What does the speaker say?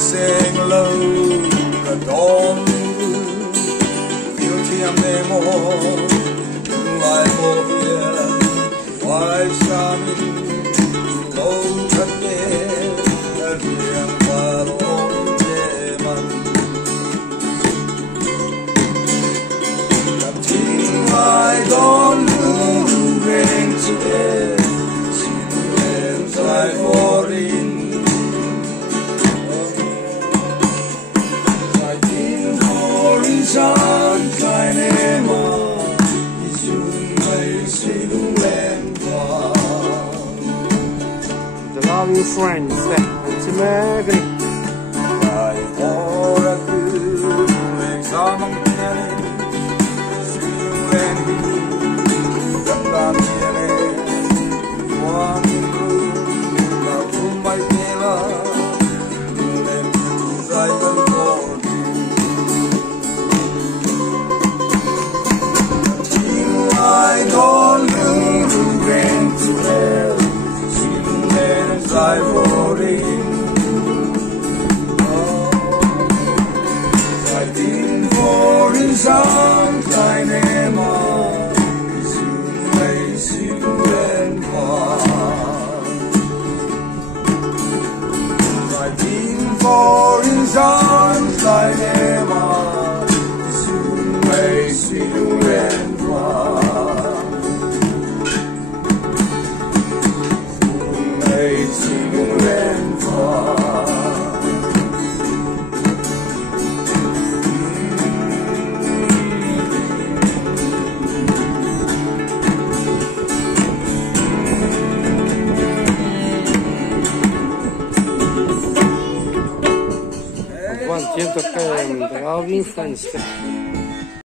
Sing low, the dawn feel the more life of here, white shining, low cut there, and bottle on them. Captain, I don't know, rain today, she life for in. Sunshine Emma, it's soon I see the land. The loving friends there, it's American. I want a good exam on the soon and be the one room, the room my killer, and you I I don't know when to hell, she I for fighting for his sunshine Emma, soon may see and fighting for his sunshine Emma, soon may see and One, siento que the loving friends there.